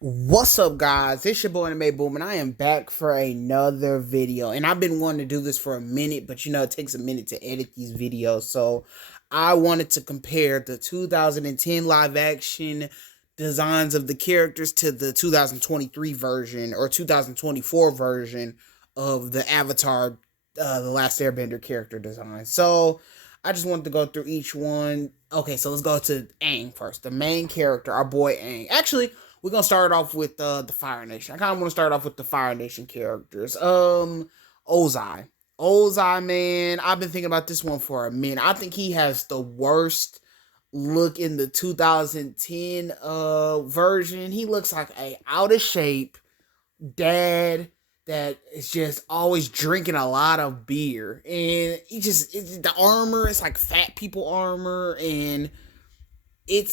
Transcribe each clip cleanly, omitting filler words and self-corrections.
What's up, guys? It's your boy Anime Boom, and I am back for another video. And I've been wanting to do this for a minute, but it takes a minute to edit these videos. So I wanted to compare the 2010 live action designs of the characters to the 2023 version or 2024 version of the Avatar, The Last Airbender character design. So I just wanted to go through each one. Okay, so let's go to Aang first, the main character, our boy Aang. Actually, we're gonna start off with the Fire Nation. I kind of want to start off with the Fire Nation characters. Ozai. Ozai, man, I've been thinking about this one for a minute. I think he has the worst look in the 2010 version. He looks like a out of shape dad that is just always drinking a lot of beer, and the armor is like fat people armor, and it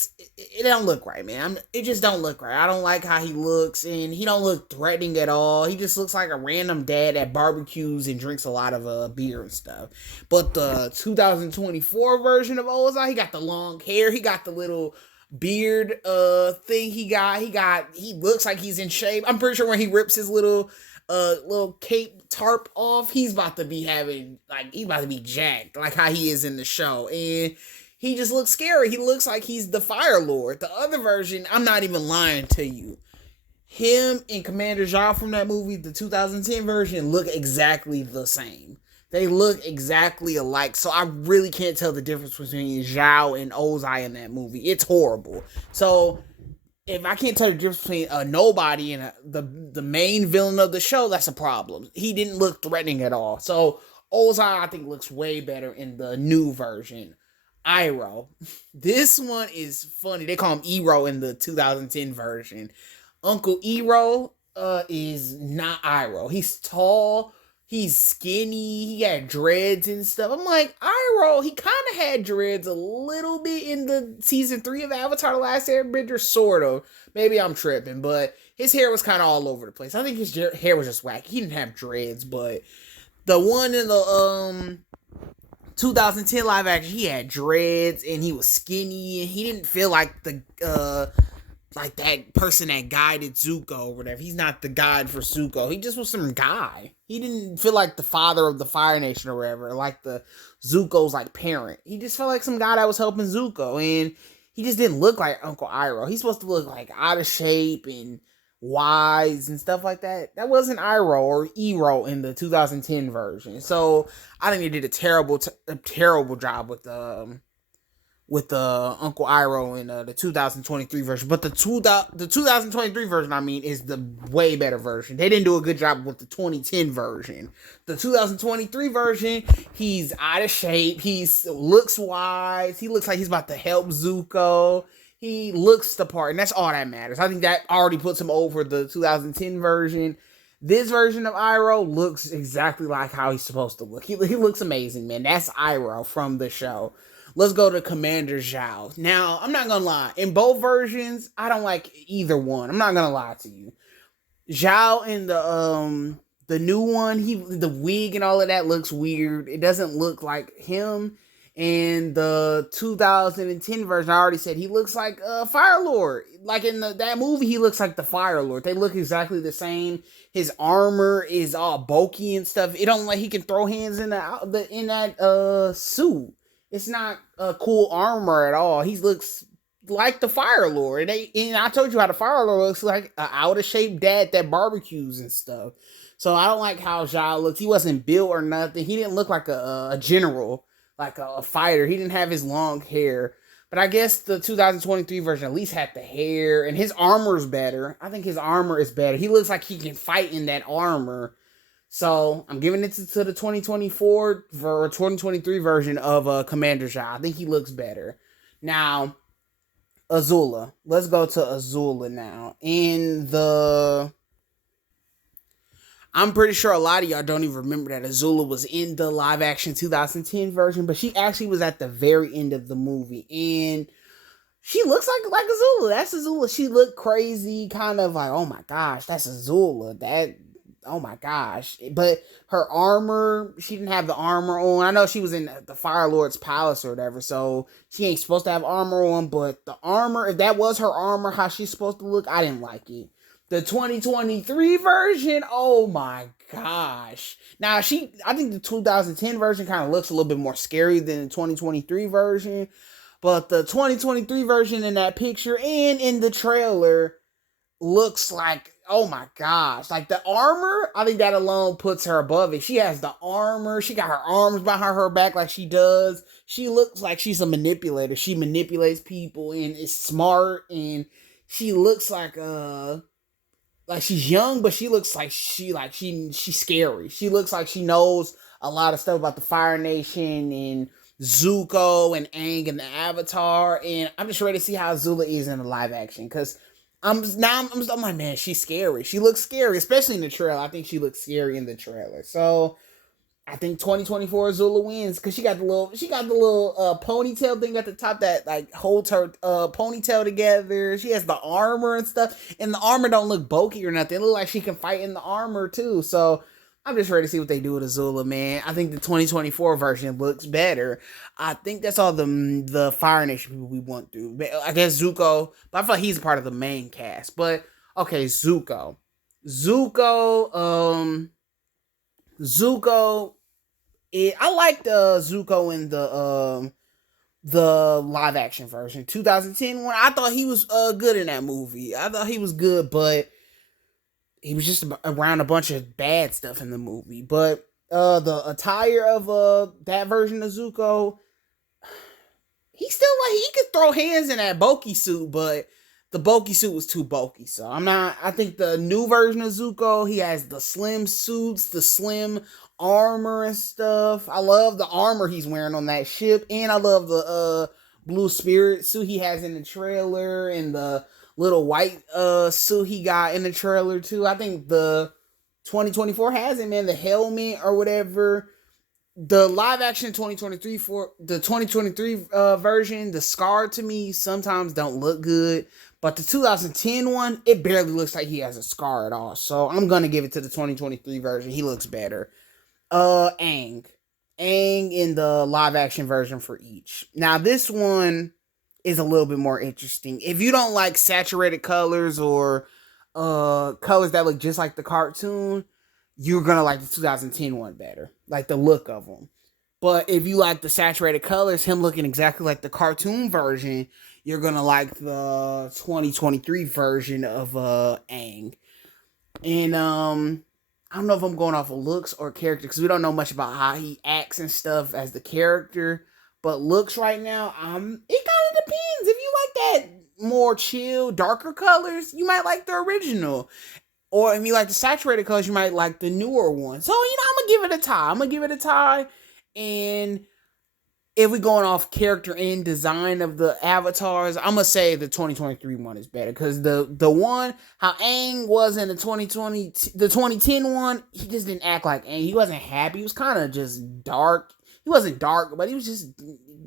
don't look right, man. It just don't look right. I don't like how he looks, and he don't look threatening at all. He just looks like a random dad that barbecues and drinks a lot of beer and stuff. But the 2024 version of Ozai, he got the long hair, he got the little beard thing he looks like he's in shape. I'm pretty sure when he rips his little cape tarp off, he's about to be jacked like how he is in the show. And he just looks scary. He looks like he's the Fire Lord. The other version, I'm not even lying to you. Him and Commander Xiao from that movie, the 2010 version, look exactly the same. They look exactly alike. So I really can't tell the difference between Xiao and Ozai in that movie. It's horrible. So if I can't tell the difference between a nobody and the main villain of the show, that's a problem. He didn't look threatening at all. So Ozai, I think, looks way better in the new version. Iroh. This one is funny. They call him Ero in the 2010 version. Uncle Ero is not Iroh. He's tall. He's skinny. He had dreads and stuff. I'm like, Iroh, he kind of had dreads a little bit in the season 3 of Avatar The Last Airbender, sort of. Maybe I'm tripping, but his hair was kind of all over the place. I think his hair was just wacky. He didn't have dreads, but the one in the 2010 live action, he had dreads and he was skinny and he didn't feel like the like that person that guided Zuko or whatever. He's not the guide for Zuko. He just was some guy. He didn't feel like the father of the Fire Nation or whatever, like the Zuko's like parent. He just felt like some guy that was helping Zuko, and he just didn't look like Uncle Iroh. He's supposed to look like out of shape and wise and stuff like that. That wasn't Iroh or Ero in the 2010 version. So I think they did a terrible job with the Uncle Iroh in the 2023 version. But the 2023 version, I mean, is the way better version. They didn't do a good job with the 2010 version. The 2023 version, he's out of shape. He looks wise. He looks like he's about to help Zuko. He looks the part, and that's all that matters. I think that already puts him over the 2010 version. This version of Iroh looks exactly like how he's supposed to look. He looks amazing, man. That's Iroh from the show. Let's go to Commander Xiao. Now, I'm not gonna lie. In both versions, I don't like either one. I'm not gonna lie to you. Xiao in the new one, the wig and all of that looks weird. It doesn't look like him. And the 2010 version, I already said he looks like a Fire Lord. Like in that movie, he looks like the Fire Lord. They look exactly the same. His armor is all bulky and stuff. It don't like he can throw hands in that suit. It's not a cool armor at all. He looks like the Fire Lord. And I told you how the Fire Lord looks like an out of shape dad that barbecues and stuff. So I don't like how Xiao looks. He wasn't built or nothing. He didn't look like a general, like a fighter. He didn't have his long hair. But I guess the 2023 version at least had the hair, and his armor's better. I think his armor is better. He looks like he can fight in that armor. So I'm giving it to the 2024 or 2023 version of Commander Xiao. I think he looks better. Now, Azula. Let's go to Azula now. I'm pretty sure a lot of y'all don't even remember that Azula was in the live action 2010 version, but she actually was at the very end of the movie. And she looks like Azula. That's Azula. She looked crazy, kind of like, oh my gosh, that's Azula. Oh my gosh. But her armor, she didn't have the armor on. I know she was in the Fire Lord's palace or whatever, so she ain't supposed to have armor on, but the armor, if that was her armor, how she's supposed to look, I didn't like it. The 2023 version, oh my gosh. Now I think the 2010 version kind of looks a little bit more scary than the 2023 version. But the 2023 version in that picture and in the trailer looks like, oh my gosh, like the armor, I think that alone puts her above it. She has the armor, she got her arms behind her back like she does. She looks like she's a manipulator. She manipulates people and is smart, and she looks like she's young, but she looks like she's scary. She looks like she knows a lot of stuff about the Fire Nation and Zuko and Aang and the Avatar, and I'm just ready to see how Zula is in the live action, because I'm like, man, she's scary. She looks scary, especially in the trailer. I think she looks scary in the trailer. So I think 2024 Zula wins, because she got the little ponytail thing at the top that like holds her ponytail together. She has the armor and stuff, and the armor don't look bulky or nothing. It look like she can fight in the armor too. So I'm just ready to see what they do with Azula, man. I think the 2024 version looks better. I think that's all the Fire Nation people we want to. I guess Zuko, but I feel like he's a part of the main cast. But okay, Zuko. Zuko. I liked Zuko in the live action version, 2010 one. I thought he was good in that movie. I thought he was good, but he was just around a bunch of bad stuff in the movie. But the attire of that version of Zuko, he still like he could throw hands in that bulky suit, but the bulky suit was too bulky. So I think the new version of Zuko, he has the slim suits, the slim armor and stuff. I love the armor he's wearing on that ship, and I love the blue spirit suit he has in the trailer, and the little white suit he got in the trailer too. I think the 2024 has it, man. The helmet or whatever. The live action 2023 for the 2023 version, the scar to me sometimes don't look good, but the 2010 one, it barely looks like he has a scar at all. So I'm gonna give it to the 2023 version. He looks better. Aang in the live action version for each. Now this one is a little bit more interesting. If you don't like saturated colors or colors that look just like the cartoon, you're gonna like the 2010 one better, like the look of them. But if you like the saturated colors, him looking exactly like the cartoon version, you're gonna like the 2023 version of Aang. And I don't know if I'm going off of looks or character, because we don't know much about how he acts and stuff as the character. But looks right now, it kind of depends. If you like that more chill, darker colors, you might like the original. Or if you like the saturated colors, you might like the newer one. So, I'm going to give it a tie. And if we're going off character and design of the avatars, I'm going to say the 2023 one is better. Because the one, how Aang was in the 2010 one, he just didn't act like Aang. He wasn't happy. He was kind of just dark. He wasn't dark, but he was just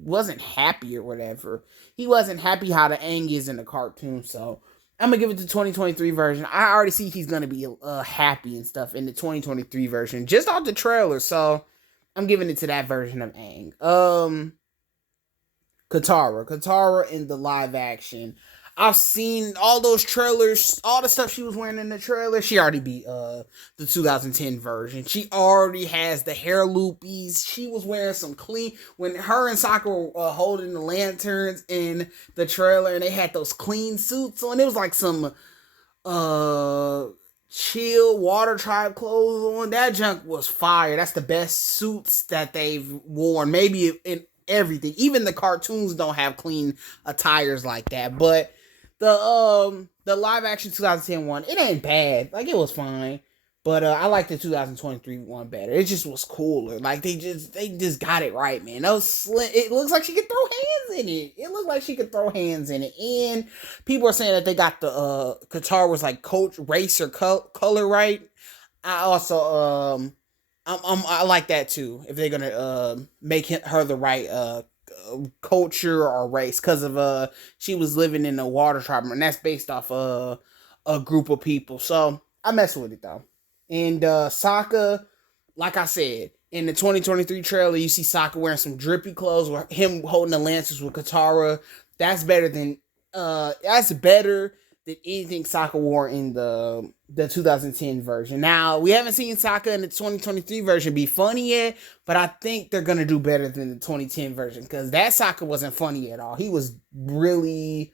wasn't happy or whatever. He wasn't happy how the Aang is in the cartoon. So I'm going to give it the 2023 version. I already see he's going to be happy and stuff in the 2023 version. Just off the trailer. So I'm giving it to that version of Aang. Katara in the live action. I've seen all those trailers, all the stuff she was wearing in the trailer. She already beat the 2010 version. She already has the hair loopies. She was wearing some clean, when her and Sokka were holding the lanterns in the trailer, and they had those clean suits on. It was like some chill water tribe clothes on. That junk was fire. That's the best suits that they've worn. Maybe in everything. Even the cartoons don't have clean attires like that. But the live action 2010 one, it ain't bad. Like, it was fine. But I like the 2023 one better. It just was cooler. Like, they just got it right, man. It looks like she could throw hands in it. And people are saying that they got the Qatar was like coach race or color right. I also I like that too. If they're gonna make her the right culture or race, because of she was living in a water tribe, and that's based off a group of people. So I mess with it though. And Sokka, like I said, in the 2023 trailer, you see Sokka wearing some drippy clothes, with him holding the lances with Katara. That's better than than anything Sokka wore in the 2010 version. Now, we haven't seen Sokka in the 2023 version be funny yet, but I think they're gonna do better than the 2010 version, because that Sokka wasn't funny at all. He was really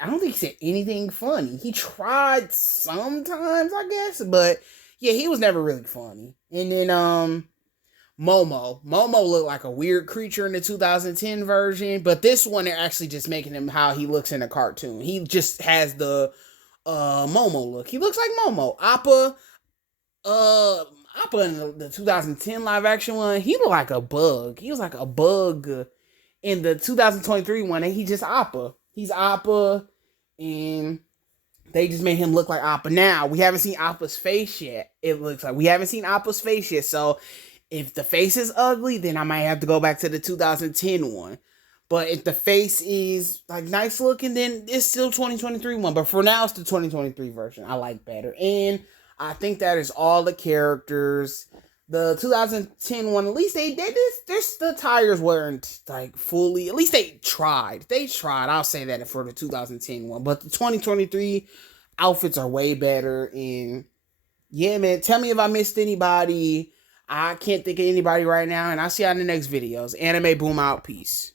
I don't think he said anything funny. He tried sometimes, I guess, but yeah, he was never really funny. And then Momo looked like a weird creature in the 2010 version, but this one they're actually just making him how he looks in the cartoon. He just has the Momo look. He looks like Momo. Appa in the 2010 live action one, he looked like a bug. He was like a bug in the 2023 one, and he just Appa. He's Appa, and they just made him look like Appa. Now, we haven't seen Appa's face yet. It looks like we haven't seen Appa's face yet, so if the face is ugly, then I might have to go back to the 2010 one. But if the face is like nice looking, then it's still 2023 one. But for now, it's the 2023 version I like better. And I think that is all the characters. The 2010 one, at least they did this. The tires weren't like fully. At least they tried. I'll say that for the 2010 one. But the 2023 outfits are way better. And yeah, man, tell me if I missed anybody. I can't think of anybody right now. And I'll see y'all in the next videos. Anime Boom out. Peace.